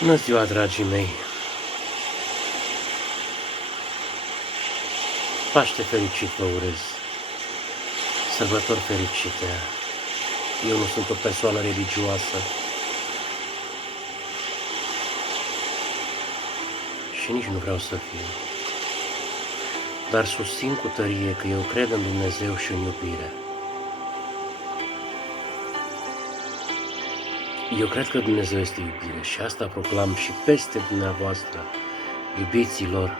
Bună ziua, dragii mei! Paște fericit vă urez! Sărbători fericite! Eu nu sunt o persoană religioasă și nici nu vreau să fiu, dar susțin cu tărie că eu cred în Dumnezeu și în iubire. Eu cred că Dumnezeu este iubire și asta proclam și peste dumneavoastră, iubiților,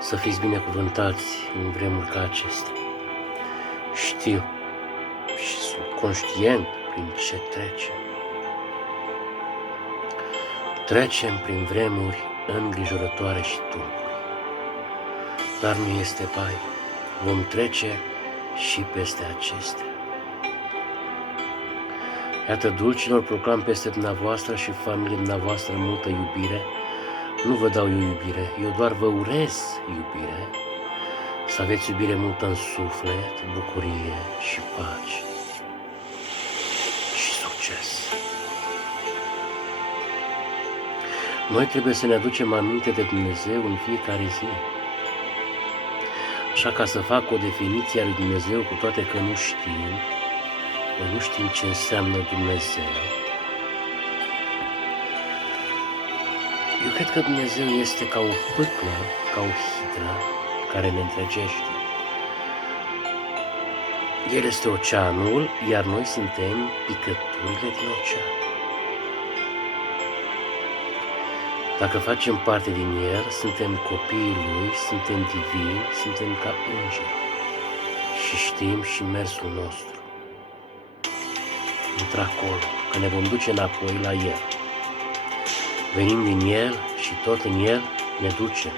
să fiți binecuvântați în vremuri ca acestea. Știu și sunt conștient prin ce trecem. Trecem prin vremuri îngrijorătoare și tulburi, dar nu este bai, vom trece și peste acestea. Iată, dulcilor, proclam peste dumneavoastră și familia dumneavoastră multă iubire. Nu vă dau eu iubire, eu doar vă urez iubire, să aveți iubire multă în suflet, bucurie și pace și succes. Noi trebuie să ne aducem aminte de Dumnezeu în fiecare zi. Așa, ca să fac o definiție a lui Dumnezeu, cu toate că nu știm, noi nu știm ce înseamnă Dumnezeu. Eu cred că Dumnezeu este ca o pâclă, ca o hidră care ne întregește. El este oceanul, iar noi suntem picăturile din ocean. Dacă facem parte din el, suntem copiii lui, suntem divini, suntem ca îngeri și știm și mersul nostru într-acolo, că ne vom duce înapoi la el. Venim din el și tot în el ne ducem.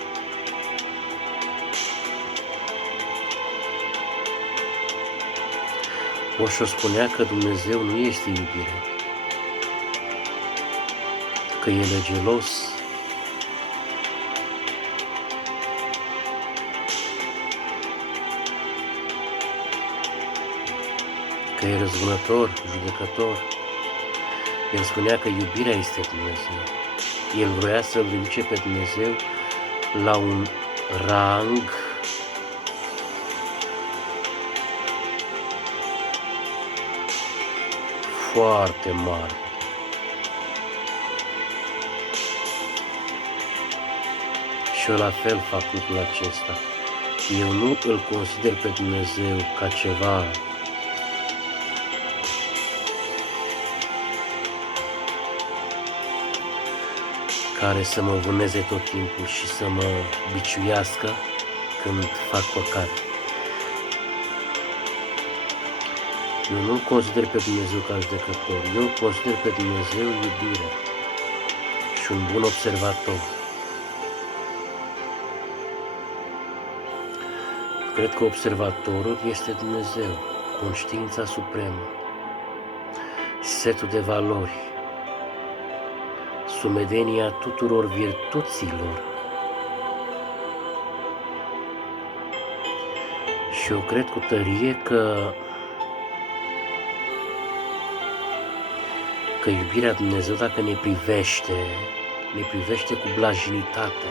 Osho spunea că Dumnezeu nu este iubire, că El e gelos, că e răzbunător, judecător. El spunea că iubirea este Dumnezeu. El vrea să-L ridice pe Dumnezeu la un rang foarte mare. Și eu la fel fac lucrul acesta. Eu nu îl consider pe Dumnezeu ca ceva care să mă vâneze tot timpul și să mă biciuiască când fac păcat. Eu nu-L consider pe Dumnezeu ca judecător, eu îl consider pe Dumnezeu iubire și un bun observator. Cred că observatorul este Dumnezeu, conștiința supremă, setul de valori, sumedenia tuturor virtuților. Și eu cred cu tărie că iubirea Dumnezeu, dacă ne privește cu blajinitate.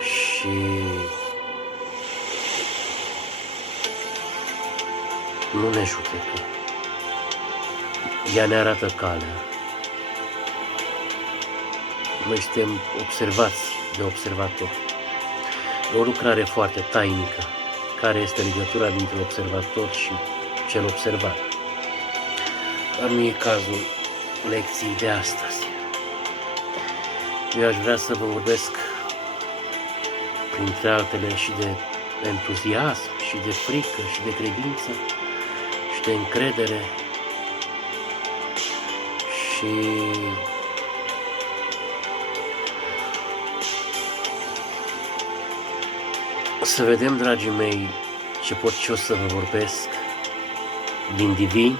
Și nu ne judecă. Ea ne arată calea. Noi suntem observați de observator. E o lucrare foarte tainică, care este legătura dintre observator și cel observat. Dar nu e cazul lecției de astăzi. Eu aș vrea să vă vorbesc, printre altele, și de entuziasm, și de frică, și de credință, și de încredere, și să vedem, dragii mei, ce pot și eu să vă vorbesc din divin,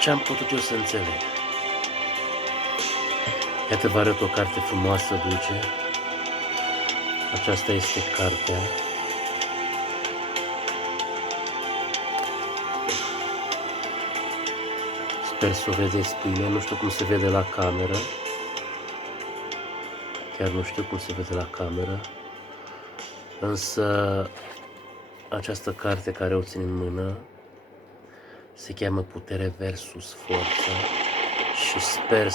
ce am putut eu să înțeleg. Iată, vă arăt o carte frumoasă, dulce, Aceasta este cartea. Sper să o vedeți bine, nu știu cum se vede la cameră. Chiar nu știu cum se vede la cameră. Însă această carte care o țin în mână se cheamă Putere versus Forță și sper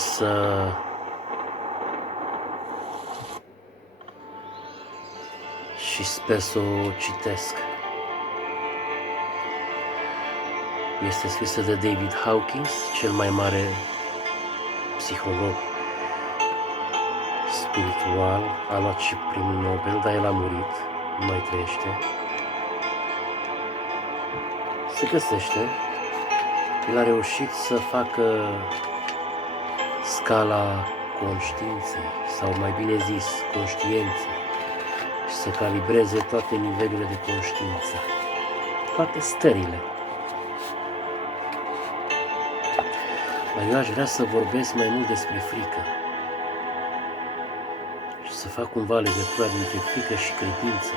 să o citesc. Este scrisă de David Hawkins, cel mai mare psiholog spiritual. A luat și primul Nobel, dar el a murit, nu mai trăiește. Se găsește. El a reușit să facă scala conștiinței, sau mai bine zis, conștiinței, și să calibreze toate nivelurile de conștiință, toate stările. Dar eu aș vrea să vorbesc mai mult despre frică și să fac cumva legătura dintre frică și credință.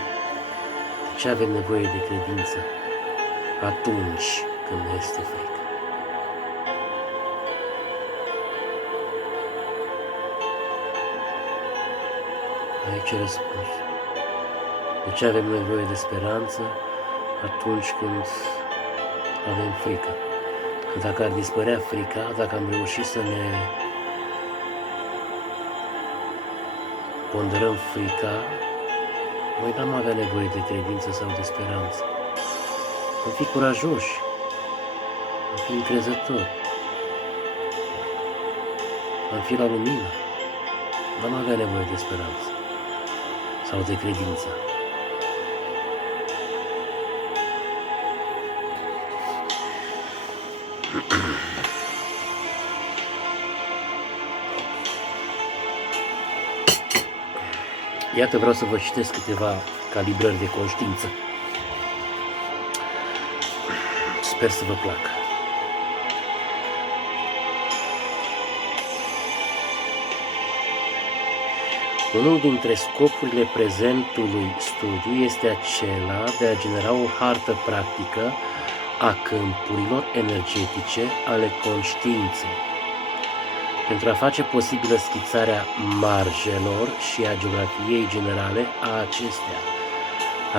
De ce avem nevoie de credință atunci când ne este frică? Aici e răspunsul. De ce avem nevoie de speranță atunci când avem frică? Că dacă ar dispărea frica, dacă am reușit să ne ponderăm frica, noi n-am avea nevoie de credință sau de speranță. Am fi curajoși, am fi încrezători, am fi la lumină, n-am avea nevoie de speranță sau de credință. Iată, vreau să vă citesc câteva calibrări de conștiință. Sper să vă placă. Unul dintre scopurile prezentului studiu este acela de a genera o hartă practică a câmpurilor energetice ale conștiinței, pentru a face posibilă schițarea marjelor și a geografiei generale a acestea.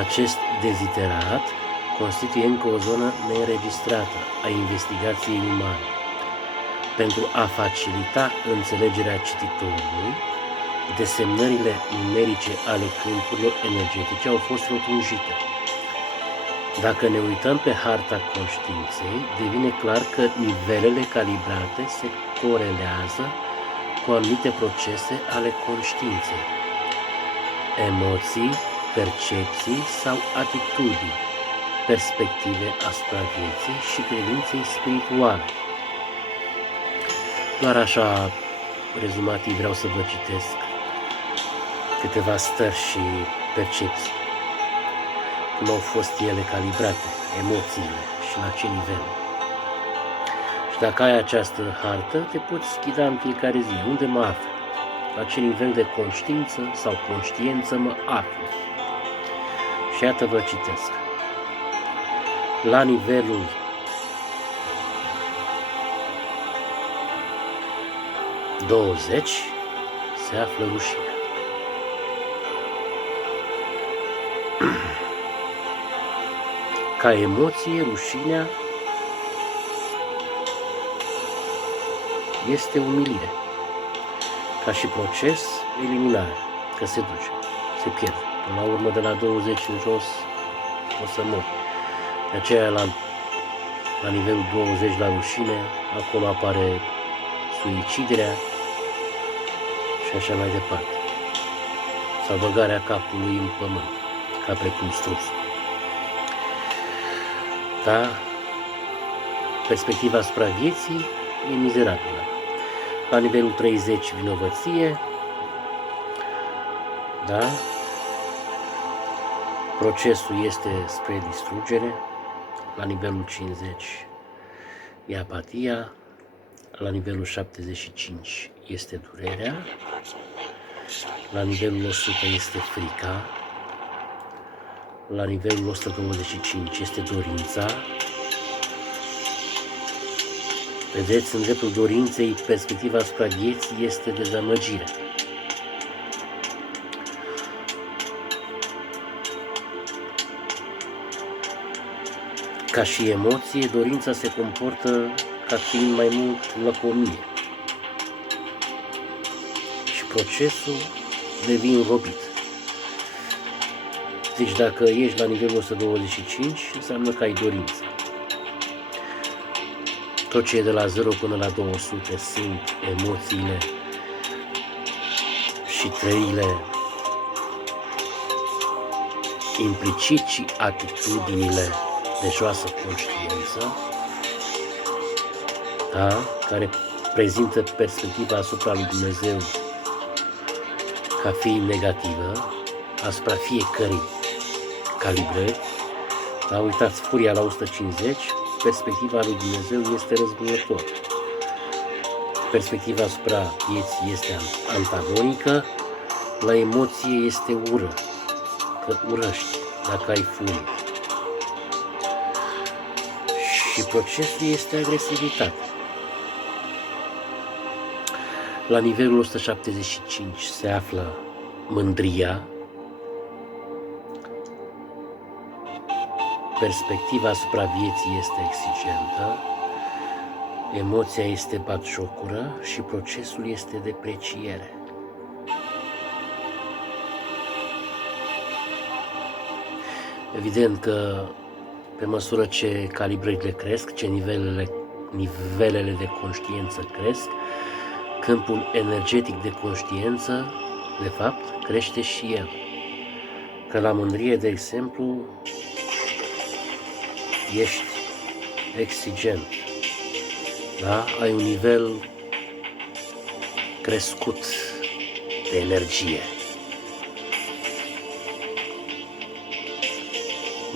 Acest deziderat constituie încă o zonă neînregistrată a investigației umane. Pentru a facilita înțelegerea cititorului, desemnările numerice ale câmpurilor energetice au fost rotunjite. Dacă ne uităm pe harta conștiinței, devine clar că nivelele calibrate se corelează cu anumite procese ale conștiinței, emoții, percepții sau atitudini, perspective asupra vieții și credinței spirituale. Doar așa, rezumativ, vreau să vă citesc câteva stări și percepții, cum au fost ele calibrate, emoțiile și la ce nivel. Și dacă ai această hartă, te poți ghida în fiecare zi. Unde mă aflu? La ce nivel de conștiință sau conștiință mă aflu? Și iată vă citesc. La nivelul ...20 se află rușinea. Ca emoție, rușinea este umilire. Ca și proces, eliminarea, că se duce, se pierde. Până la urmă, de la 20 în jos, o să mori. De aceea, la nivelul 20, la rușine, acolo apare suiciderea și așa mai departe. Sau băgarea capului în pământ, ca precum strusul. Da? Perspectiva asupra vieții e mizerabilă. La nivelul 30, vinovăție. Da? Procesul este spre distrugere. La nivelul 50 e apatia. La nivelul 75 este durerea. La nivelul 100 este frica. la nivelul 125 este dorința. Vedeți, în dreptul dorinței, perspectiva asupra vieții este dezamăgirea. Ca și emoție, dorința se comportă ca fiind mai mult lăcomie și procesul devine robit. Deci dacă ești la nivelul 125, înseamnă că ai dorință. Tot ce e de la 0 până la 200 sunt emoțiile și trăirile implicit și atitudinile de joasă conștiință, da? Care prezintă perspectiva asupra lui Dumnezeu ca fiind negativă, asupra fiecărei calibrări. Da? Uitați, furia la 150, perspectiva lui Dumnezeu este răzbunător. Perspectiva asupra vieții este antagonică, la emoție este ură, că urăști dacă ai furie. Și procesul este agresivitate. La nivelul 175 se află mândria, perspectiva asupra vieții este exigentă, emoția este batjocură și procesul este depreciere. Evident că pe măsură ce calibrările cresc, ce nivelele de conștiință cresc, câmpul energetic de conștiință, de fapt, crește și el. Că la mândrie, de exemplu, ești exigent, da? Ai un nivel crescut de energie.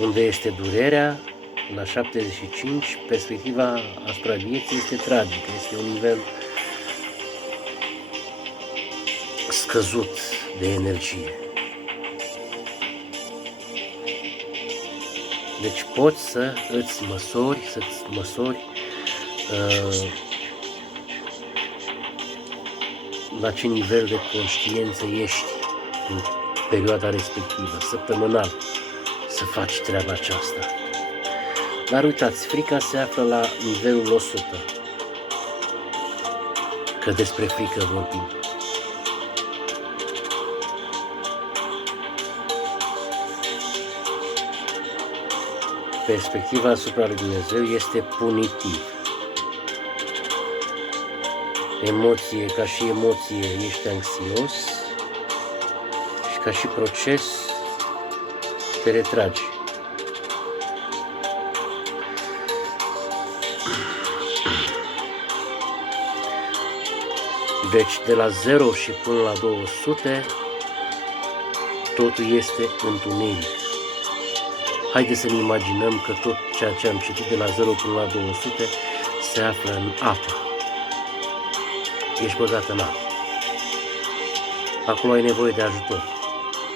Unde este durerea, la 75, perspectiva asupra vieții este tragică, este un nivel scăzut de energie. Deci poți să-ți măsori la ce nivel de conștiință ești în perioada respectivă, săptămânal, să faci treaba aceasta. Dar uitați, frica se află la nivelul 100, că despre frică vorbim. Perspectiva asupra lui Dumnezeu este punitiv. Emoție, ca și emoție, ești anxios și ca și proces te retragi. Deci de la 0 și până la 200 totul este întuneric. Haideți să ne imaginăm că tot ceea ce am citit de la 0 până la 200 se află în apă. Ești băgat în apă. Acolo ai nevoie de ajutor.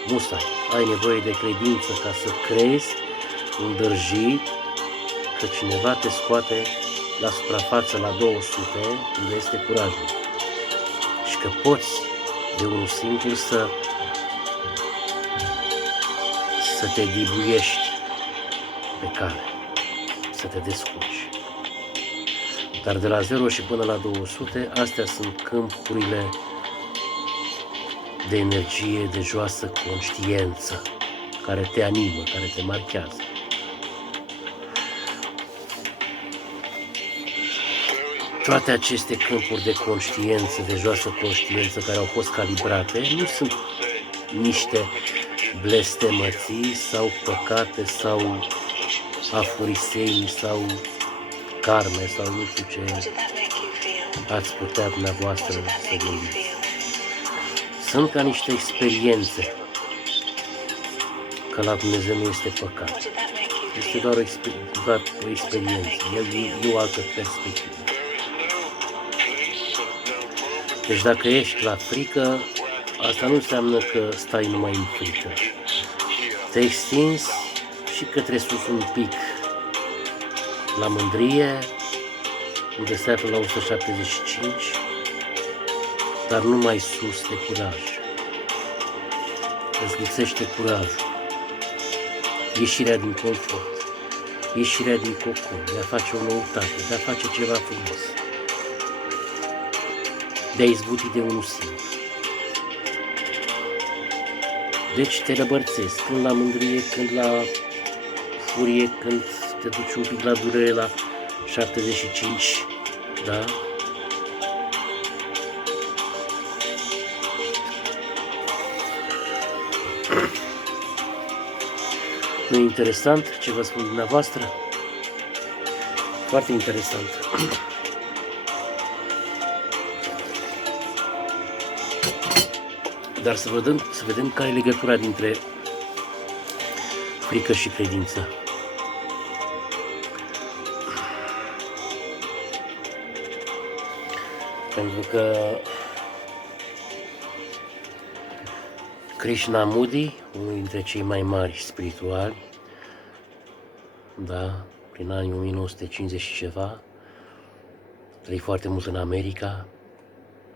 Musai. Ai nevoie de credință ca să crezi îndrăjit că cineva te scoate la suprafață la 200, unde este curajul. Și că poți de unul singur să te dibuiești pe cale, să te descurci. Dar de la 0 și până la 200, astea sunt câmpurile de energie, de joasă conștiință, care te animă, care te marchează. Toate aceste câmpuri de conștiință, de joasă conștiință care au fost calibrate, nu sunt niște blestemății sau păcate sau afurisei sau karme sau nu știu ce ați putea dumneavoastră să gândiți. Sunt ca niște experiențe, că la Dumnezeu nu este păcat. Este doar o experiență, e o altă perspectivă. Deci dacă ești la frică, asta nu înseamnă că stai numai în frică. Te extinzi și către sus un pic la mândrie, unde se află la 175, dar nu mai sus de curaj. Îți lipsește curajul, ieșirea din confort, ieșirea din cocon, de a face o noutate, de a face ceva frumos, de a izbuti de unul singur. Deci te răbărțezi, când la mândrie, când la furie, când te duci un pic la durere la 75, da? Nu e interesant ce vă spun dumneavoastră? Foarte interesant. Dar să vedem care e legătura dintre frică și credință. Pentru că Krishnamurti, unul dintre cei mai mari spirituali, da, prin anii 1950 și ceva, a trăit foarte mult în America,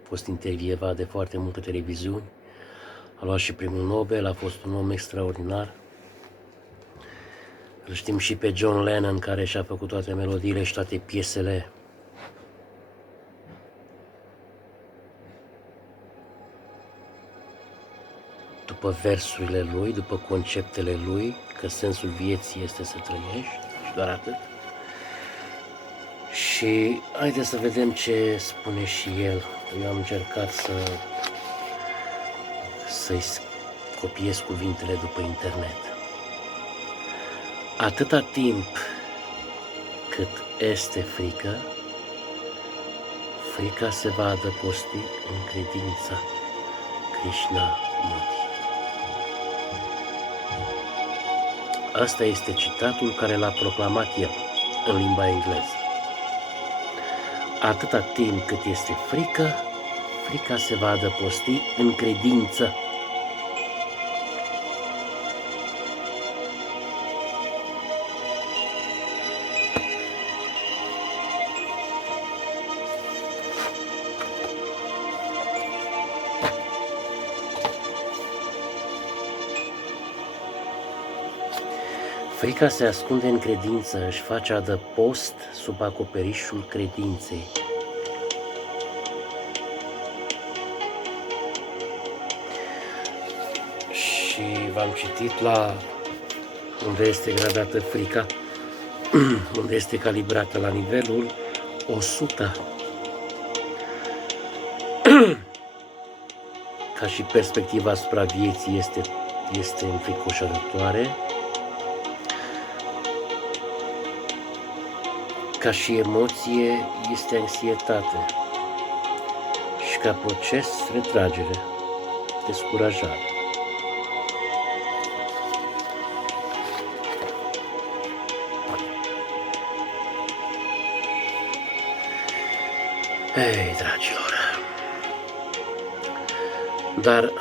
a fost intervievat de foarte multe televiziuni, a luat și primul Nobel, a fost un om extraordinar. Îl știm și pe John Lennon, care și-a făcut toate melodiile și toate piesele. După versurile lui, după conceptele lui, că sensul vieții este să trăiești și doar atât. Și haideți să vedem ce spune și el. Eu am încercat să-i copiez cuvintele după internet. Atâta timp cât este frică, frica se va adăposti în credința. Krishnamurti. Asta este citatul care l-a proclamat el în limba engleză. Atâta timp cât este frică, frica se va adăposti în credință. Frica se ascunde în credință, își face adăpost sub acoperișul credinței. Și v-am citit la unde este gradată frica, unde este calibrată la nivelul 100. Ca și perspectiva asupra vieții este înfricoșătoare. Ca și emoție este anxietate și ca proces retragere, descurajare. Ei, dragilor, dar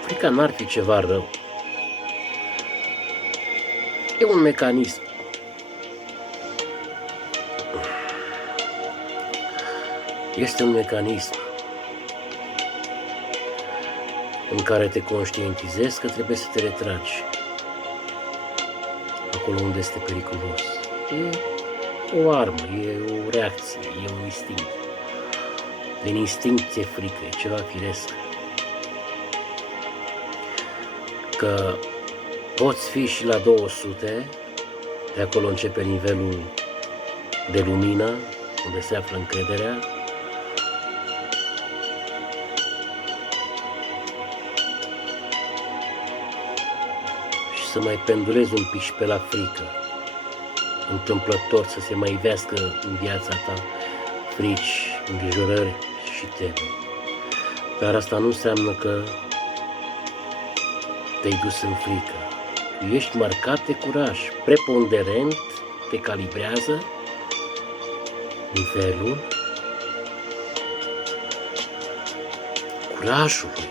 frica n-ar fi ceva rău. E un mecanism. Este un mecanism în care te conștientizezi că trebuie să te retragi acolo unde este periculos. E o armă, e o reacție, e un instinct. Din instinct ți-e frică, e ceva firesc. Că poți fi și la 200, de acolo începe nivelul de lumină, unde se află încrederea. Și să mai pendulezi un pic și pe la frică, întâmplător să se mai ivească în viața ta frici, îngrijorări și teme. Dar asta nu înseamnă că te-ai dus în frică. Ești marcat de curaj, preponderent, te calibrează nivelul curajului.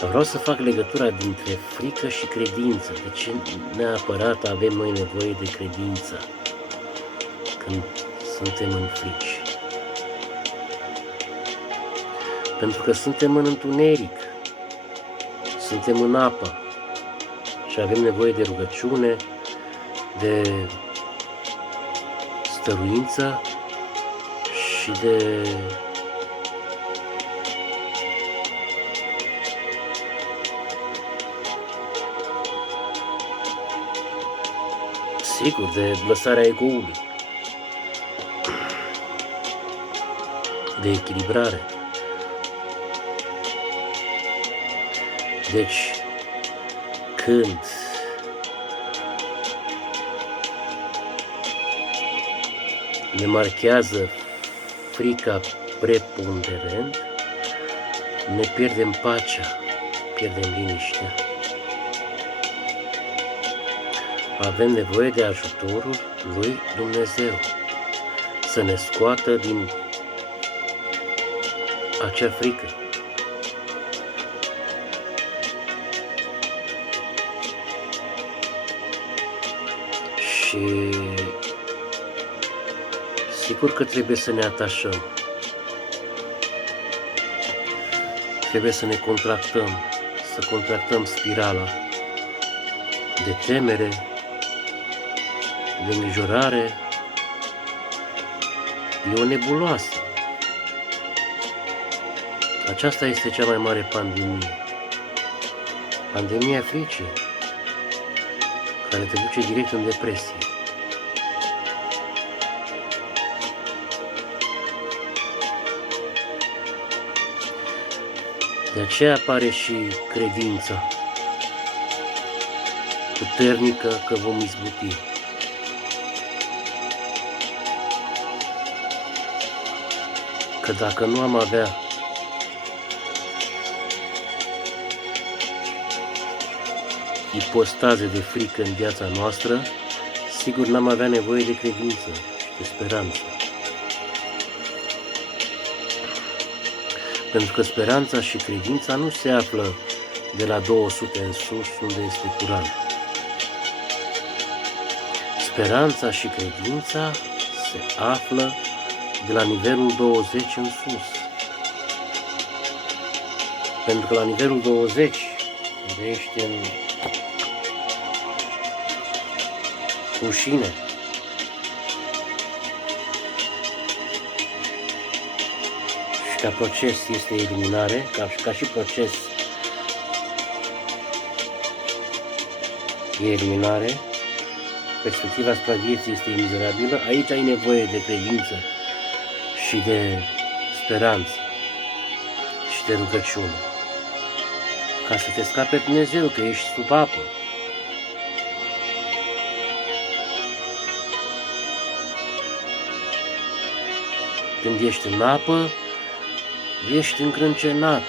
Dar vreau să fac legătura dintre frică și credință. De ce neapărat avem noi nevoie de credință când suntem în frici? Pentru că suntem în întuneric, suntem în apă și avem nevoie de rugăciune, de stăruință și de sigur, de lăsarea ego-ului, de echilibrare. Deci, când ne marchează frica preponderent, ne pierdem pacea, pierdem liniștea. Avem nevoie de ajutorul lui Dumnezeu să ne scoată din acea frică. Și sigur că trebuie să ne atașăm, trebuie să ne contractăm, să contractăm spirala de temere, de îngrijorare. E o nebuloasă. Aceasta este cea mai mare pandemie. Pandemia fricii, care te duce direct în depresie. De aceea apare și credința puternică că vom izbuti. Că dacă nu am avea ipostaze de frică în viața noastră, sigur n-am avea nevoie de credință și de speranță. Pentru că speranța și credința nu se află de la 200 în sus, unde este curaj. Speranța și credința se află de la nivelul 20 în sus. Pentru că la nivelul 20, unde ești în rușine, și ca proces este eliminare, ca și proces e eliminare, perspectiva asupra vieții este mizerabilă, aici ai nevoie de credință și de speranță și de rugăciune, ca să te scape Dumnezeu, că ești sub apă. Când ești în apă, ești încrâncenat,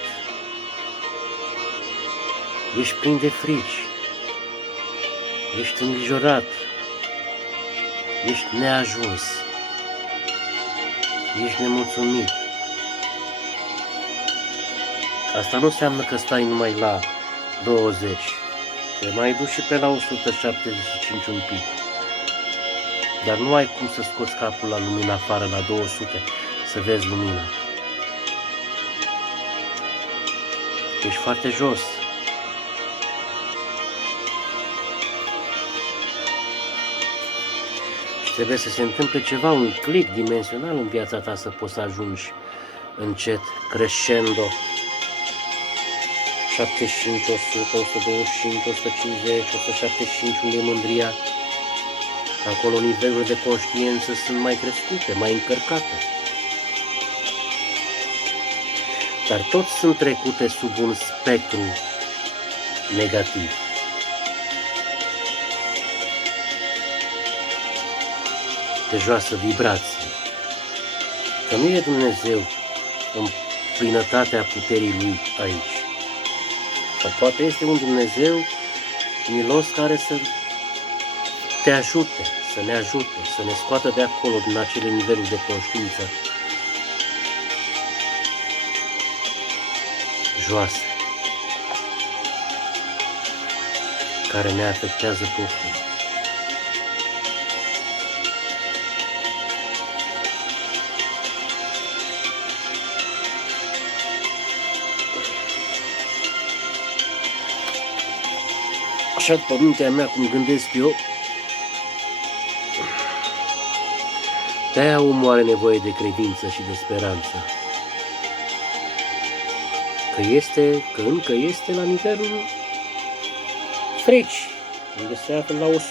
ești plin de frici, ești îngrijorat, ești neajuns, ești nemulțumit. Asta nu înseamnă că stai numai la 20, te mai duci și pe la 175 un pic. Dar nu ai cum să scoți capul la lumină afară, la 200, să vezi lumina. Ești foarte jos. Și trebuie să se întâmple ceva, un click dimensional în viața ta, să poți să ajungi încet, crescendo. 75, 100, 125, 150, 175, unde e mândria. Acolo nivelurile de conștiință sunt mai crescute, mai încărcate. Dar toți sunt trecute sub un spectru negativ. De joasă vibrație. Că nu e Dumnezeu în plinătatea puterii Lui aici. Sau poate este un Dumnezeu milos care să te ajute, să ne ajute, să ne scoată de acolo, din acele niveluri de conștiință joase, care ne afectează profund. Așa, după mintea mea, cum gândesc eu, de-aia omul are nevoie de credință și de speranță. Că încă este la nivelul freci, unde se află la 100.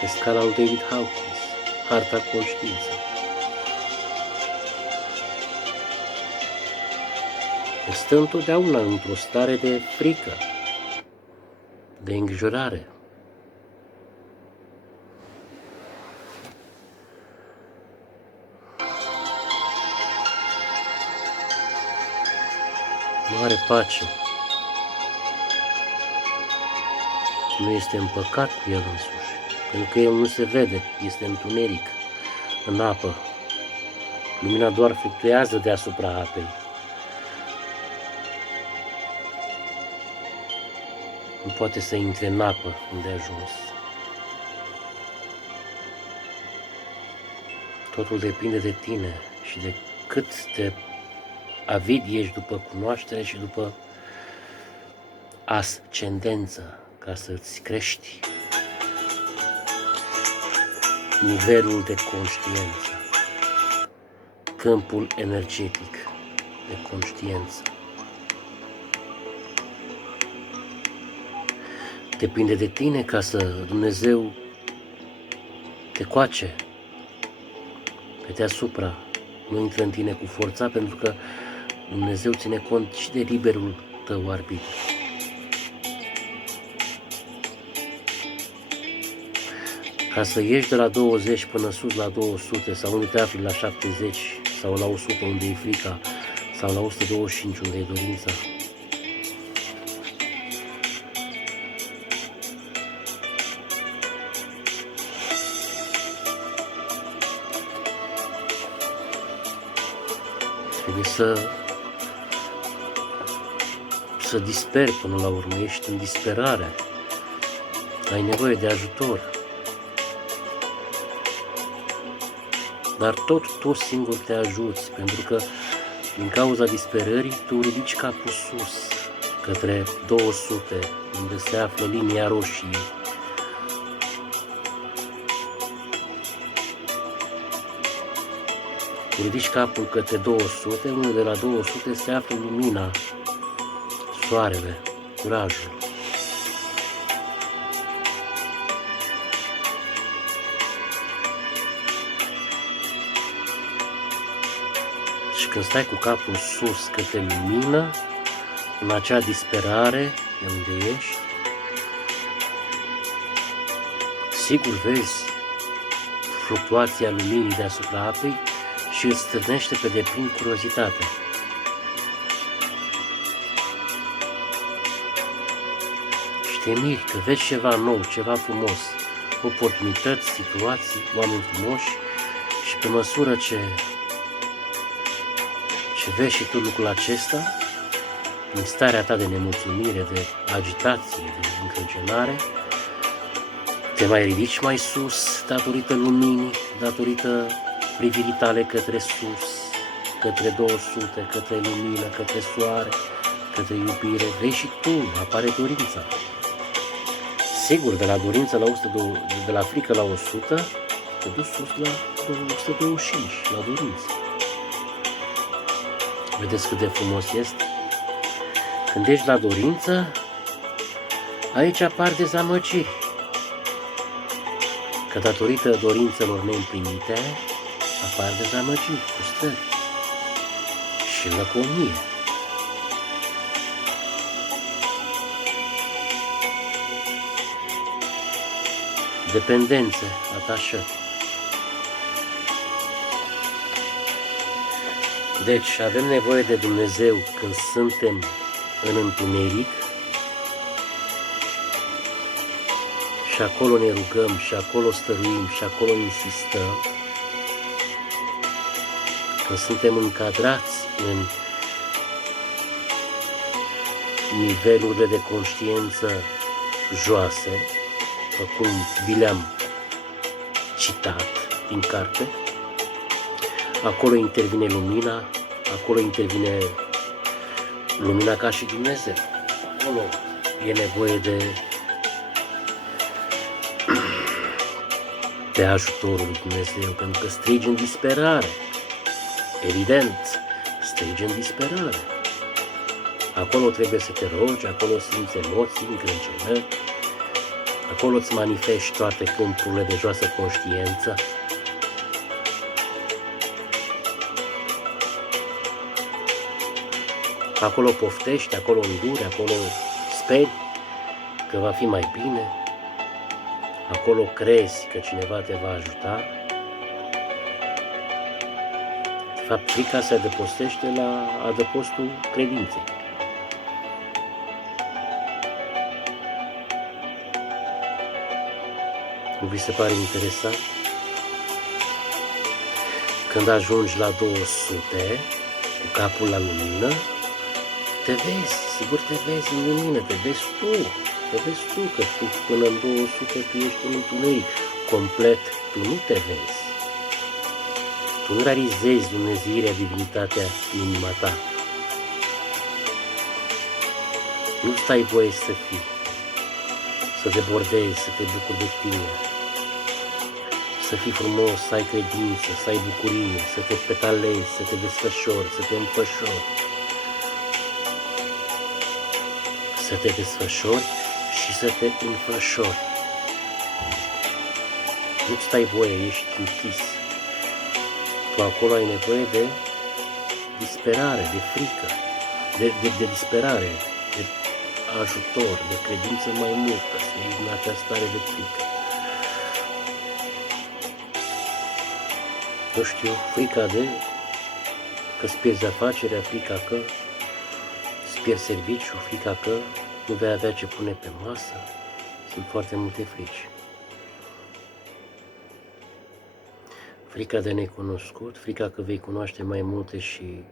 Pe scala lui David Hawkins, harta conștiinței. El stă întotdeauna într-o stare de frică, de îngrijorare. Nu are pace. Nu este împăcat cu el însuși, pentru că el nu se vede, este întuneric, în apă. Lumina doar fluctuează deasupra apei. Nu poate să intre în apă unde a ajuns. Totul depinde de tine și de cât de avid ești după cunoaștere și după ascendență, ca să-ți crești nivelul de conștiință, câmpul energetic de conștiință. Depinde de tine ca să Dumnezeu te coace pe deasupra, nu intră în tine cu forța, pentru că Dumnezeu ține cont și de liberul tău arbitru. Ca să ieși de la 20 până sus la 200 sau unde te afli la 70 sau la 100 unde e frica sau la 125 unde e dorința, trebuie să disperi până la urmă, ești în disperare, ai nevoie de ajutor. Dar tot tu singur te ajuți, pentru că din cauza disperării tu ridici capul sus către 200, unde se află linia roșie. Tu ridici capul către 200, unde de la 200 se află lumina, soarele, curajul. Și când stai cu capul sus către lumină, în acea disperare de unde ești, sigur vezi fluctuația luminii deasupra apei și îți stârnește pe deplin curiozitatea. Și te miri că vezi ceva nou, ceva frumos, oportunități, situații, oameni frumoși și pe măsură ce vezi și tu lucrul acesta, în starea ta de nemulțumire, de agitație, de încrâncenare, te mai ridici mai sus datorită luminii, datorită privirii tale către sus, către 200, către lumină, către soare, către iubire. Vezi și tu, apare dorința. Sigur, de la dorință la 100, de la frică la 100, te duci sus la 125, la dorință. Vedeți cât de frumos este? Când ești la dorință, aici apar dezamăgiri. Că datorită dorințelor neîmplinite, apar dezamăgiri, frustrări și lăcomie. Dependențe, atașări. Deci avem nevoie de Dumnezeu când suntem în întuneric și acolo ne rugăm și acolo stăruim și acolo insistăm. Când suntem încadrați în nivelurile de conștiință joase, cum vi le-am citat din carte, acolo intervine lumina, acolo intervine lumina ca și Dumnezeu. Acolo e nevoie de ajutorul lui Dumnezeu, pentru că strigi în disperare. Evident, strigi în disperare. Acolo trebuie să te rogi, acolo simți emoții, încrâncenări, acolo îți manifesti toate câmpurile de joasă conștiință. Acolo poftești, acolo înduri, acolo speri că va fi mai bine, acolo crezi că cineva te va ajuta. De fapt, frica se adăpostește la adăpostul credinței. Nu vi se pare interesant? Când ajungi la 200, cu capul la lumină, te vezi, sigur te vezi în lumină, te vezi tu, că tu până în 200 tu ești în întuneric. Complet, tu nu te vezi. Tu nu realizezi Dumnezeirea, divinitatea în inima ta. Nu stai voie să fii, să te bordezi, să te bucuri de tine, să fii frumos, să ai credință, să ai bucurie, să te petalezi, să te desfășori, să te înfășori. Să te desfășori și să te înfășori. Nu-ți stai voie, ești închis. Tu acolo ai nevoie de disperare, de frică, de disperare, de ajutor, de credință mai multă, să ieși din această stare de frică. Nu știu, frica că-ți pierzi afacerea, frica că îți pierzi serviciu, frica că nu vei avea ce pune pe masă. Sunt foarte multe frici. Frica de necunoscut, frica că vei cunoaște mai multe și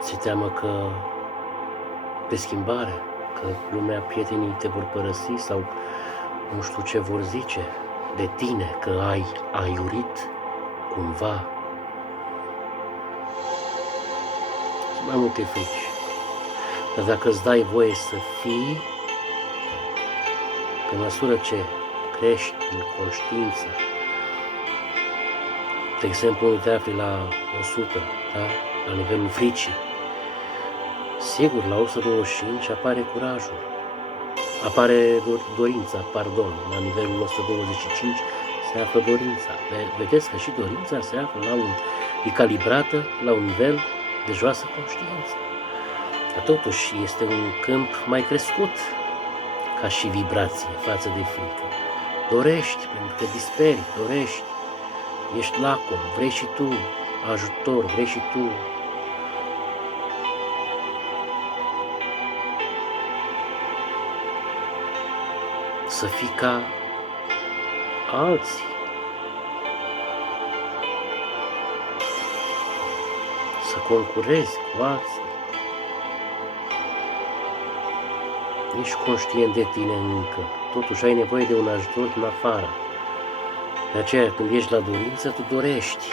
ți-e teamă că de schimbare, că lumea, prietenii te vor părăsi sau nu știu ce vor zice de tine, că ai aiurit cumva. Sunt mai multe frici. Dar dacă îți dai voie să fii, pe măsură ce crești în conștiință, de exemplu, nu te afli la 100, da? La nivelul fricii, sigur, la 125 apare curajul, apare dorința, la nivelul 125 se află dorința. Vedeți că și dorința se află e calibrată la un nivel de joasă conștiință. Dar totuși este un câmp mai crescut ca și vibrație față de frică. Dorești, pentru că disperi, dorești, ești lacom, vrei și tu ajutor, vrei și tu să fii ca alții, să concurezi cu alții. Ești conștient de tine încă, totuși ai nevoie de un ajutor din afară. De aceea, când ești la dorință, tu dorești.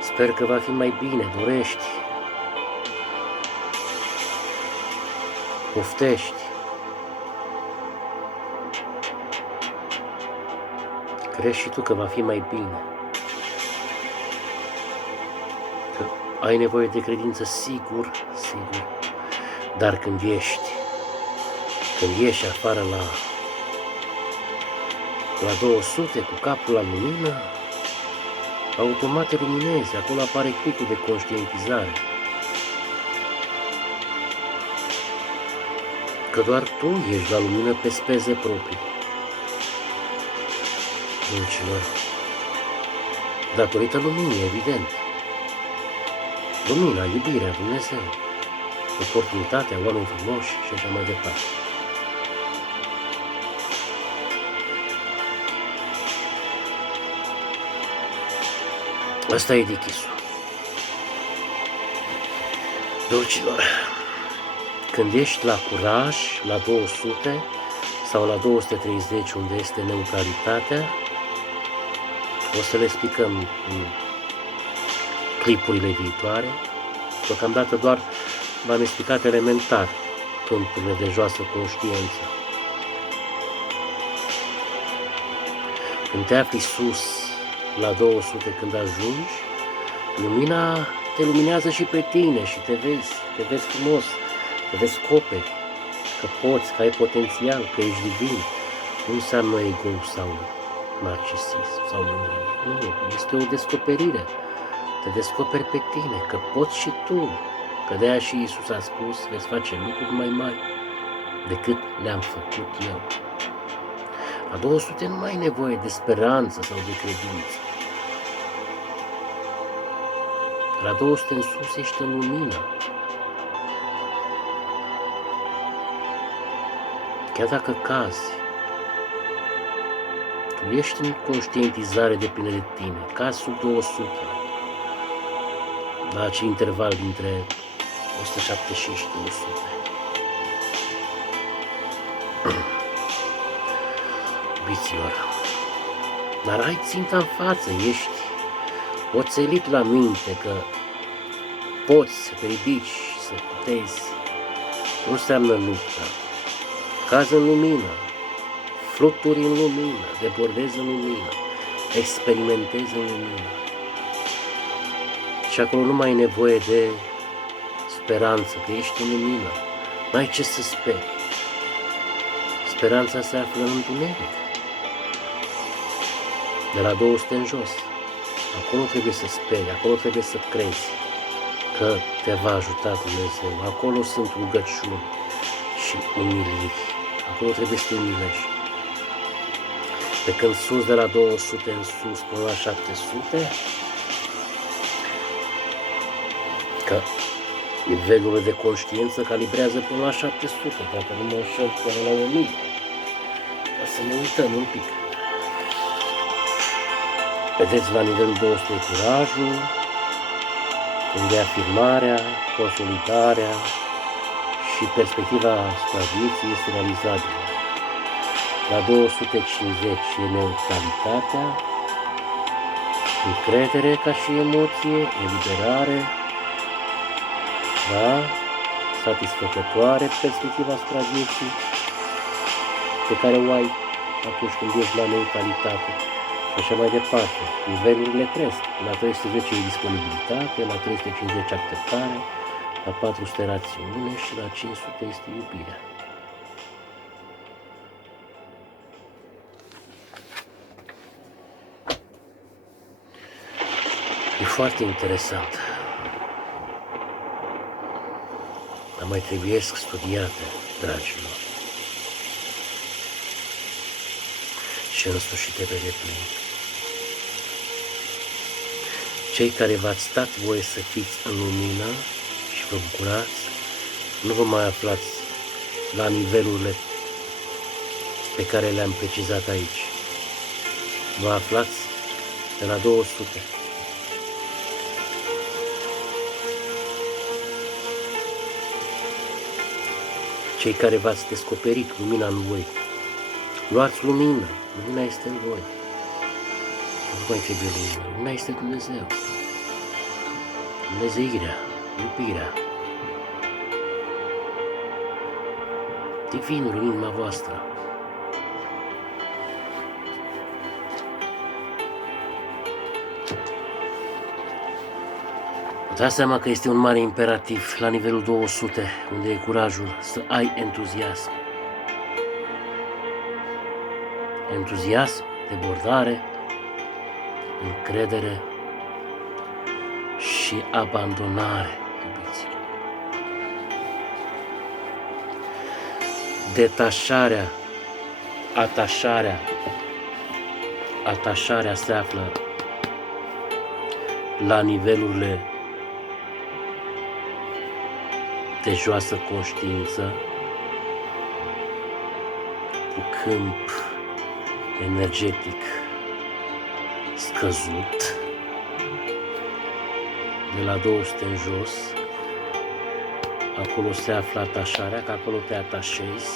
Sper că va fi mai bine, dorești. Poftești. Crezi și tu că va fi mai bine. Că ai nevoie de credință, sigur. Dar când ieși afară la 200 cu capul la lumină, automat te luminezi, acolo apare clicul de conștientizare. Că doar tu ești la lumină pe speze proprii. Dragilor, datorită luminii, evident. Lumina, iubirea, Dumnezeu, oportunitatea, oameni frumoși și așa mai departe. Asta e dichisul. Dragilor, când ești la curaj, la 200 sau la 230, unde este neutralitatea, o să le explicăm în clipurile viitoare. Deocamdată doar v-am explicat elementar câmpurile de joasă conștiință. Când te afli sus, la 200, când ajungi, lumina te luminează și pe tine și te vezi frumos, te descoperi că poți, că ai potențial, că ești divin. Nu înseamnă ego sau narcisism sau mândrie. Nu, este o descoperire. Te descoperi pe tine, că poți și tu. Că de-aia și Iisus a spus, veți face lucruri mai mari decât le-am făcut eu. La 200 nu mai ai nevoie de speranță sau de credință. La 200 în sus ești în lumină. Chiar dacă cazi, tu ești în conștientizare de plină de tine, cazi sub 200, la acel interval dintre 175 și 200. Iubiților, dar ai ținta în față, ești oțelit la minte că poți să te ridici, să putezi. Nu înseamnă lupta. Cazi în lumină, fluturi în lumină, debordezi în lumină, experimentezi în lumină. Și acolo nu mai ai nevoie de speranță, că ești în lumină. N-ai ce să speri. Speranța se află în întuneric. De la 200 în jos. Acolo trebuie să speri, acolo trebuie să crezi că te va ajuta Dumnezeu. Acolo sunt rugăciuni și umiliri. Acolo trebuie să te umilești. Pe când sus, de la 200 în sus până la 700, că nivelul de conștiință calibrează până la 700, dacă nu mă înșel până la 1000. Ca să ne uităm un pic. Vedeți, la nivelul 200 curajul, unde afirmarea, consolidarea și perspectiva asupra vieții este realizabilă. La 250 e neutralitatea, încredere ca și emoție, eliberare, da? Satisfăcătoare perspectiva asupra vieții pe care o ai atunci când ești la neutralitate. Și așa mai departe. Nivelurile cresc. La 310 e disponibilitate, la 350 acceptare, la 400 rațiune și la 500 este iubirea. E foarte interesant. Dar mai trebuiesc studiate, dragilor. Și însușite pe deplin. Cei care v-ați stat voie să fiți în lumină și vă bucurați, nu vă mai aflați la nivelurile pe care le-am precizat aici. Vă aflați de la 200. Cei care v-ați descoperit lumina în voi, luați lumină, lumina este în voi. Nu mai trebuie lumină, lumina este Dumnezeu. Dumnezeirea, iubirea, divinul în inima voastră. Dați seama că este un mare imperativ la nivelul 200, unde e curajul, să ai entuziasm. Entuziasm, debordare, încredere și abandonare, iubiți. Detașarea, atașarea se află la nivelurile de joasă conștiință, cu câmp energetic scăzut, de la 200 în jos, acolo se află atașarea, că acolo te atașezi,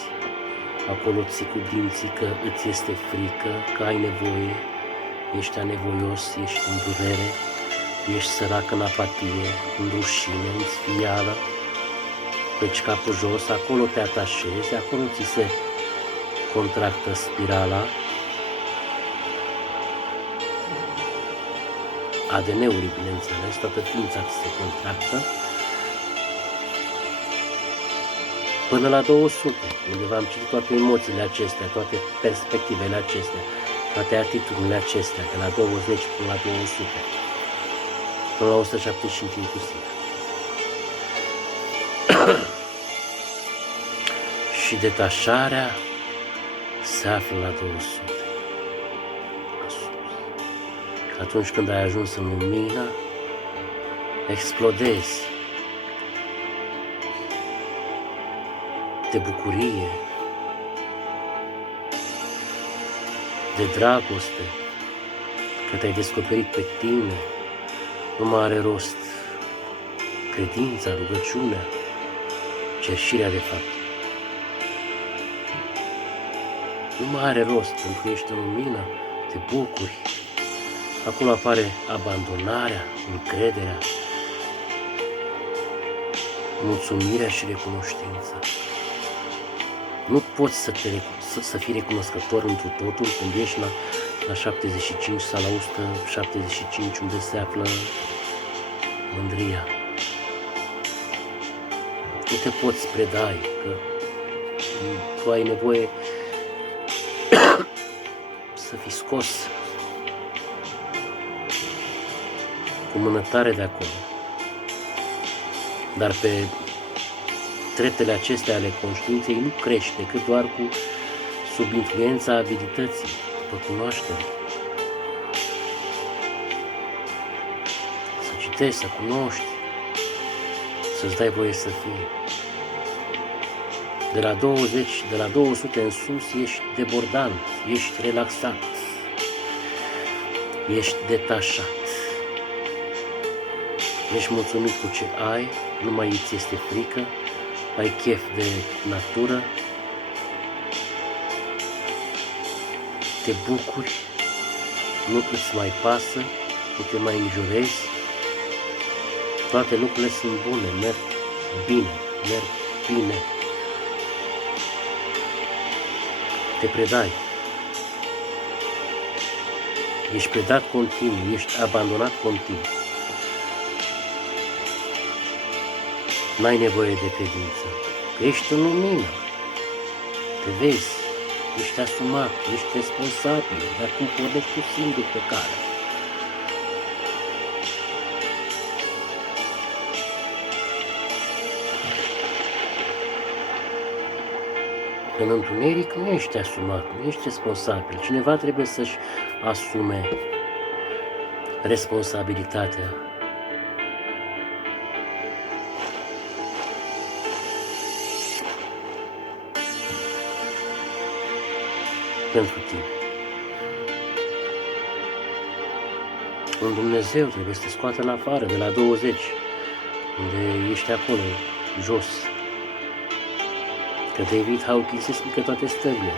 acolo ții cu dinții că îți este frică, că ai nevoie, ești anevoios, ești în durere, ești sărac în apatie, în rușine, în sfială, pleci capul jos, acolo te atașezi, acolo ți se contractă spirala ADN-ului, bineînțeles, toată ființa ți se contractă, până la 200, unde v-am citit toate emoțiile acestea, toate perspectivele acestea, toate atitudinile acestea, de la 20 până la 200, până la 175 inclusiv. Și detașarea se află la 200. Atunci când ai ajuns în lumină, explodezi de bucurie, de dragoste, că te-ai descoperit pe tine, nu mai are rost credința, rugăciunea, cerșirea de fapt. Nu mai are rost, pentru că ești în lumină, te bucuri. Acolo apare abandonarea, încrederea, mulțumirea și recunoștința. Nu poți să fii recunoscător întru totul când ești la 75 sau la 175, unde se află mândria. Nu te poți predai, că tu ai nevoie să fii scos cu mână tare de acolo. Dar pe treptele acestea ale conștiinței nu crești decât doar sub influența abilității, după cunoaștere. Să citești, să cunoști, să-ți dai voie să fii. De la 20, de la 200 în sus ești debordant, ești relaxat, ești detașat. Ești mulțumit cu ce ai, nu mai îți este frică, ai chef de natură, te bucuri, nu îți mai pasă, nu te mai îngrijorezi, toate lucrurile sunt bune, merg bine, te predai, ești predat continuu, ești abandonat continuu. N-ai nevoie de credință, că ești în lumină, te vezi, ești asumat, ești responsabil, de acum pornești tu singur pe cale. În întuneric nu ești asumat, nu ești responsabil, cineva trebuie să-și asume responsabilitatea. Pentru tine. Un Dumnezeu trebuie să te scoată în afară, de la 20, unde ești acolo, jos. Că David Hawkins explică toate stările.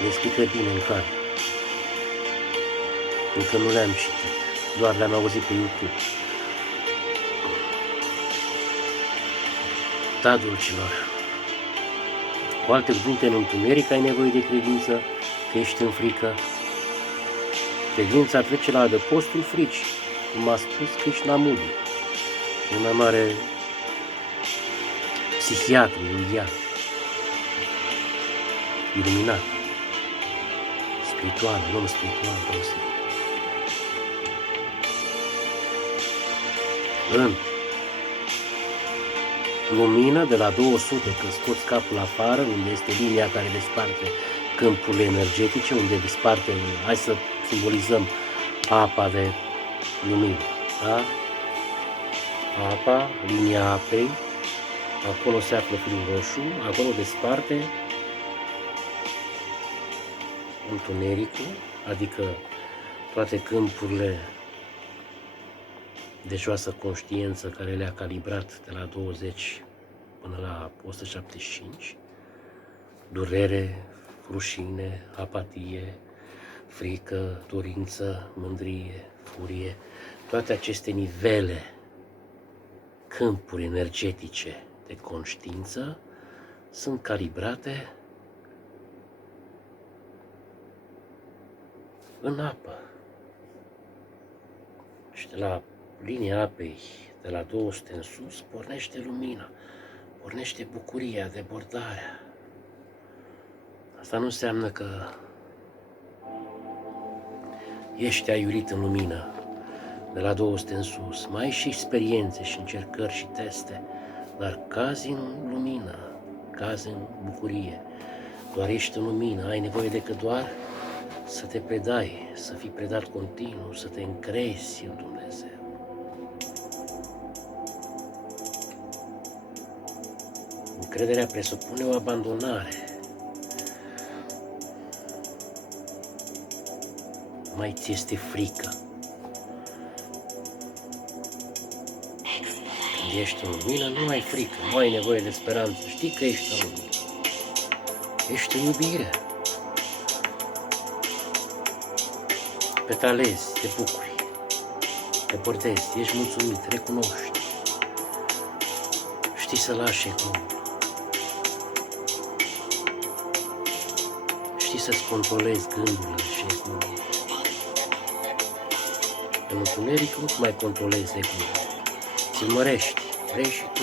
Le explică bine în carte. Încă nu le-am citit, doar le-am auzit pe YouTube. Da, dragilor. Cu alte cuvinte, în întuneric ai nevoie de credință, că ești în frică. Credința trece la adăpostul fricii, cum a spus Krishnamurti, un mare psihiatru indian, iluminat, spiritual, un om spiritual, în lumină, de la 200, când scoți capul afară, unde este linia care desparte câmpurile energetice, unde desparte, hai să simbolizăm apa de lumină, da? Apa, linia apei, acolo se află firul roșu, acolo desparte întunericul, adică toate câmpurile de joasă conștiință care le-a calibrat de la 20 până la 175, durere, rușine, apatie, frică, dorință, mândrie, furie, toate aceste nivele, câmpuri energetice de conștiință sunt calibrate în apă. Și de la linia apei, de la 200 în sus, pornește lumina, pornește bucuria, debordarea. Asta nu înseamnă că ești aiurit în lumină, de la 200 în sus. Mai ai și experiențe și încercări și teste, dar cazi în lumină, cazi în bucurie. Doar ești în lumină, ai nevoie decât doar să te predai, să fii predat continuu, să te încrezi în Dumnezeu. Încrederea presupune o abandonare. Nu mai ți este frică. Când ești în lumină, nu ai frică, nu ai nevoie de speranță. Știi că ești în lumină. Ești în iubire. Petalezi, te bucuri, te bordezi, ești mulțumit, recunoști. Știi să lași egoul. Știi să-ți controlezi gândurile și egoul. În întuneric nu mai controlezi egoul. Ți-l mărești, vrei și tu.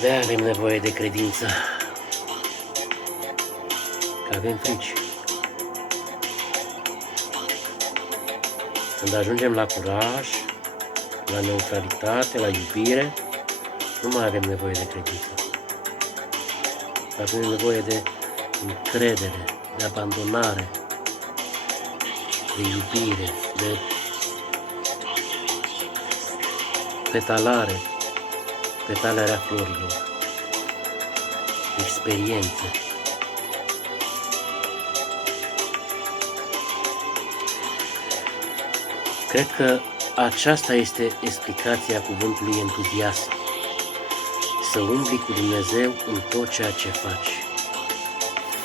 De-aia avem nevoie de credință. Că avem frici. Când ajungem la curaj, la neutralitate, la iubire, nu mai avem nevoie de credință. Avem nevoie de încredere, de abandonare, de iubire, de petalare, petalarea florilor, experiențe. Cred că aceasta este explicația cuvântului entuziasm. Să umbli cu Dumnezeu în tot ceea ce faci,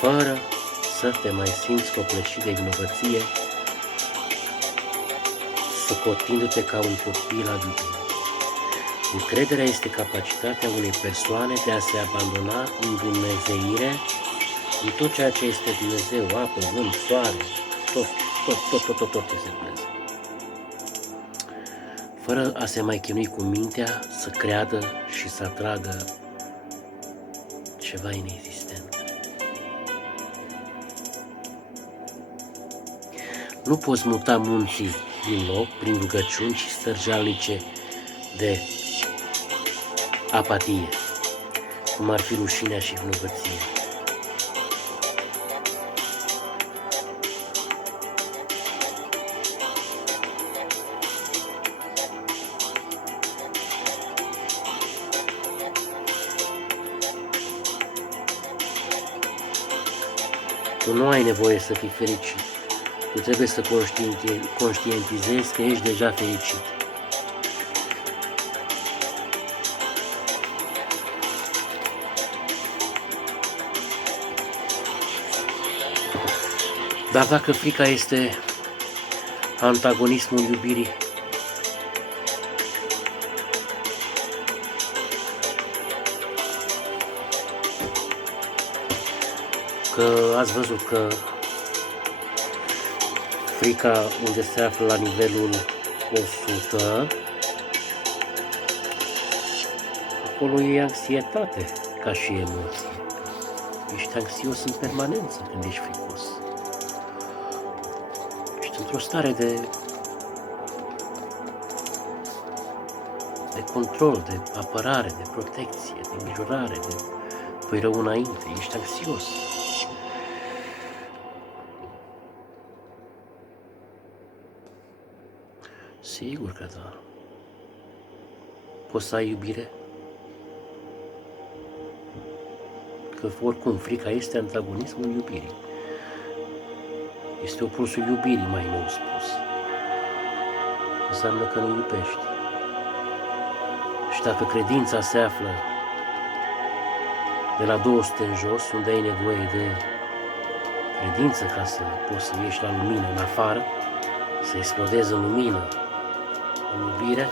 fără să te mai simți copleșit de vinovăție, socotindu-te ca un copil al iubirii. Încrederea este capacitatea unei persoane de a se abandona în dumnezeire, în tot ceea ce este Dumnezeu, apă, vânt, soare, tot este Dumnezeu. Fără a se mai chinui cu mintea să creadă și să atragă ceva inexistent. Nu poți muta munții din loc prin rugăciuni și stărjalnice de apatie, cum ar fi rușinea și vinovăția. Tu nu ai nevoie să fii fericit. Tu trebuie să conștientizezi că ești deja fericit. Dar dacă frica este antagonismul iubirii, că ați văzut că frica unde se află la nivelul 100, acolo e anxietate ca și emoție. Ești anxios în permanență când ești fricos. Ești într-o stare de control, de apărare, de protecție, de îngrijorare, de păi rău înainte, ești anxios. Sigur că da. Poți să ai iubire? Că oricum frica este antagonismul iubirii. Este opusul iubirii, mai nou spus. Înseamnă că nu iubești. Și dacă credința se află de la 200 în jos, unde ai nevoie de credință ca să poți să ieși la lumină în afară, să explodezi în lumină, în iubire,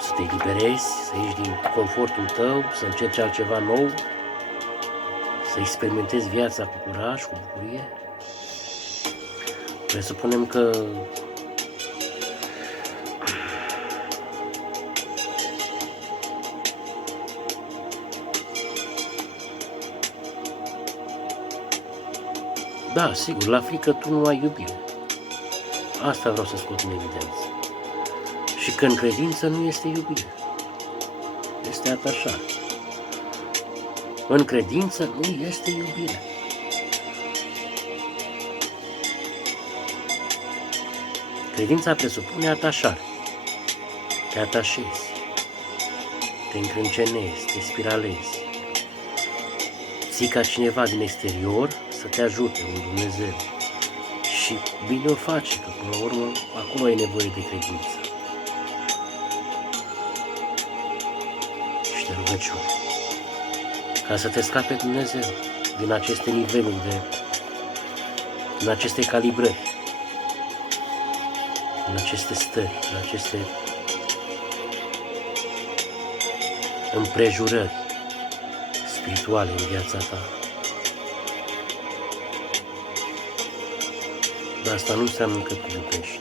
să te eliberezi, să ieși din confortul tău, să încerci altceva nou, să experimentezi viața cu curaj, cu bucurie. Presupunem că da, sigur, la frică tu nu ai iubire. Asta vreau să scot în evidență. Și că în credință nu este iubire. Este atașare. În credință nu este iubire. Credința presupune atașare. Te atașezi, te încrâncenezi, te spiralezi. Ții ca cineva din exterior să te ajute, un Dumnezeu. Și bine o face, că până la urmă acolo ai nevoie de credință. Și de rugăciune. Ca să te scape Dumnezeu din aceste niveluri din aceste calibrări, din aceste stări, din aceste împrejurări spirituale în viața ta. Dar asta nu înseamnă că tu iubești.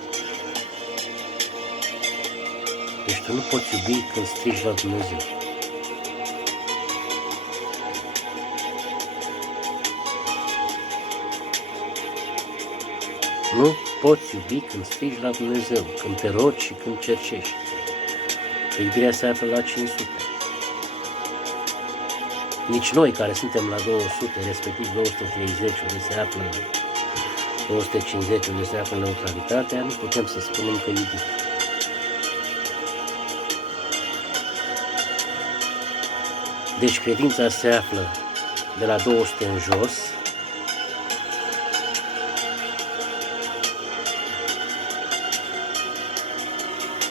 Deci tu nu poți iubi când strigi la Dumnezeu. Nu poți iubi când strigi la Dumnezeu, când te rogi și când cercești. Că iubirea se află la 500. Nici noi care suntem la 200, respectiv 230, unde se află 250, unde se află neutralitatea, nu putem să spunem că iubim. Deci credința se află de la 200 în jos,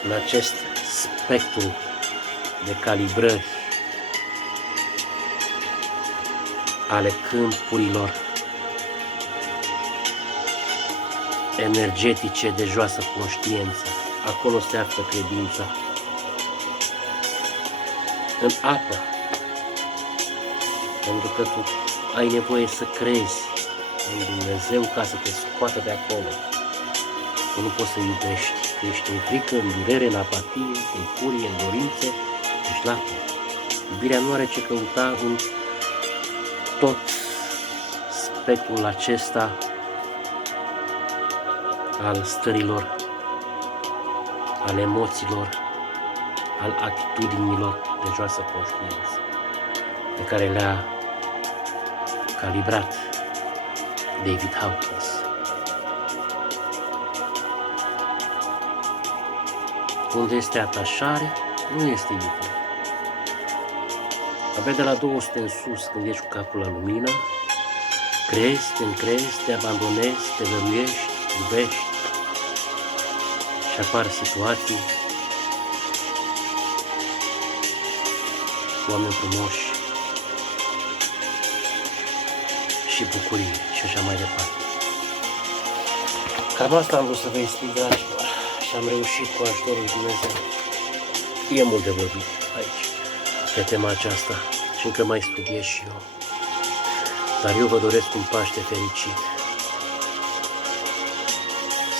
în acest spectru de calibrări ale câmpurilor energetice de joasă conștiință. Acolo se află credința. În apă. Pentru că tu ai nevoie să crezi în Dumnezeu ca să te scoată de acolo. Tu nu poți să iubești. Ești în frică, în durere, în apatie, în furie, în dorințe. Ești lacă. Iubirea nu are ce căuta în tot spectrul acesta al stărilor, al emoțiilor, al atitudinilor de joasă conștiință, pe care le-a calibrat David Hawkins. Unde este atașare, nu este iubire. Abia de la 200 în sus, când ești cu capul la lumină, crezi, te încrezi, te abandonezi, te văruiești, iubești și apar situații, oameni frumoși și bucurie și așa mai departe. Cam asta am vrut să vă explic, dragilor, și am reușit cu ajutorul lui Dumnezeu. E mult de vorbit aici pe tema aceasta și încă mai studiez și eu. Dar eu vă doresc un Paște fericit,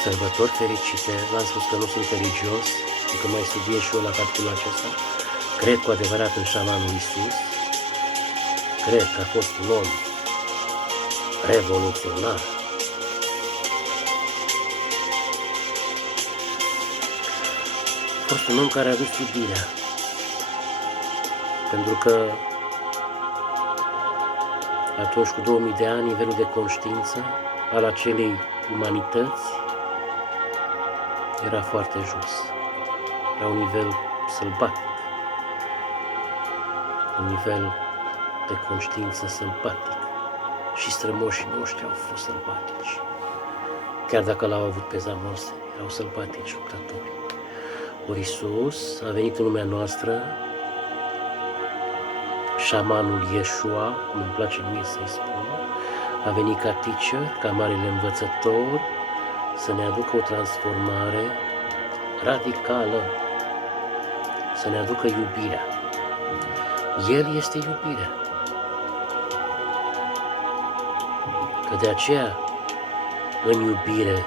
sărbători fericite. V-am spus că nu sunt religios, încă mai studiez și eu la capitolul acesta. Cred cu adevărat în șamanul Iisus. Cred că a fost un om revoluționar. A fost un om care a adus iubirea. Pentru că atunci, cu 2000 de ani, nivelul de conștiință al acelei umanități era foarte jos. Era un nivel sălbatic. Un nivel de conștiință sălbatic. și strămoșii noștri au fost sălbatici. Chiar dacă l-au avut pe Zamose, erau sălbatici luptători. Ori Iisus a venit în lumea noastră, șamanul Iesua, cum îmi place mie să-i spun, a venit ca teacher, ca marele învățător, să ne aducă o transformare radicală, să ne aducă iubirea. El este iubirea. Că de aceea, în iubire,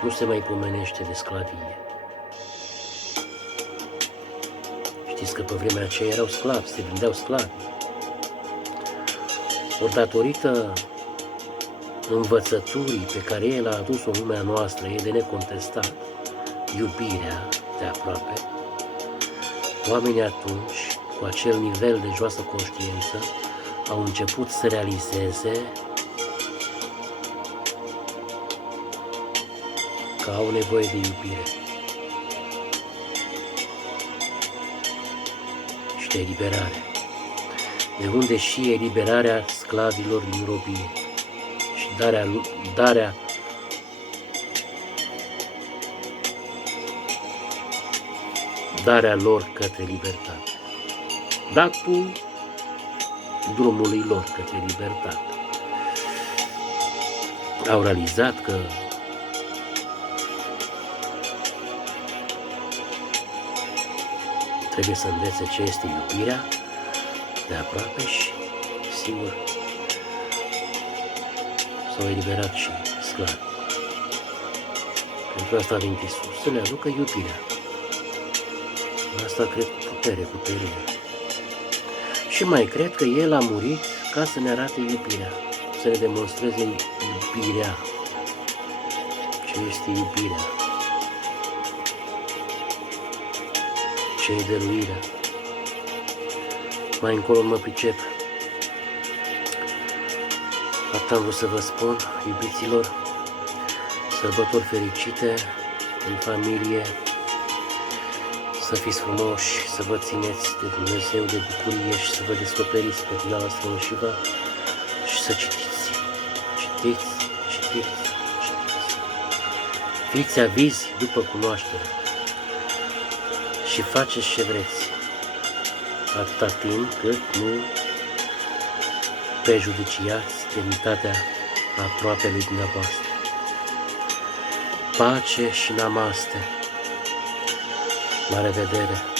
nu se mai pomenește de sclavie. Știți că pe vremea aceea erau sclavi, se vindeau sclavi. Ori datorită învățăturii pe care El a adus-o în lumea noastră, e de necontestat, iubirea de aproape, oamenii atunci, cu acel nivel de joasă conștiință, au început să realizeze că au nevoie de iubire și de eliberare. De unde și eliberarea sclavilor din robie și darea lor către libertate. Datul drumului lor către libertate. Au realizat că trebuie să învețe ce este iubirea de aproape și, sigur, s-au eliberat și sclavi. Pentru asta a venit Iisus, să le aducă iubirea. Asta cred cu putere, cu tărie. Și mai cred că El a murit ca să ne arate iubirea, să ne demonstreze iubirea. Ce este iubirea? Ce e dăruirea? Mai încolo mă pricep. Atât am vrut să vă spun, iubiților, sărbători fericite, în familie, să fiți frumoși, să vă țineți de Dumnezeu de bucurie și să vă descoperiți pe dumneavoastră înșivă și să citiți, citiți, citiți, citiți. Fiți avizi după cunoaștere și faceți ce vreți, atâta timp cât nu prejudiciați demnitatea aproapelui dumneavoastră. Pace și namaste. La revedere!